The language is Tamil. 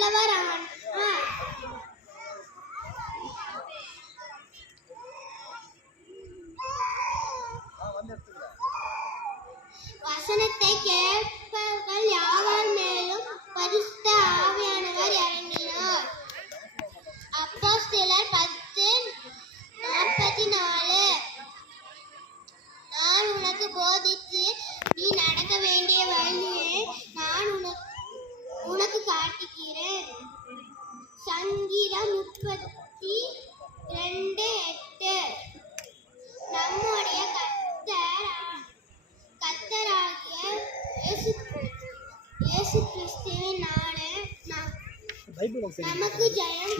நல்லவர் அவன் வசனத்தை கேட்பவர்கள் யாவர் சங்கீதம் முப்பத்தி ரெண்டு எட்டு. நம்முடைய கத்தர் கத்தராகிய இயேசு இயேசு கிறிஸ்துவின் நாடு. நமக்கு ஜெயம்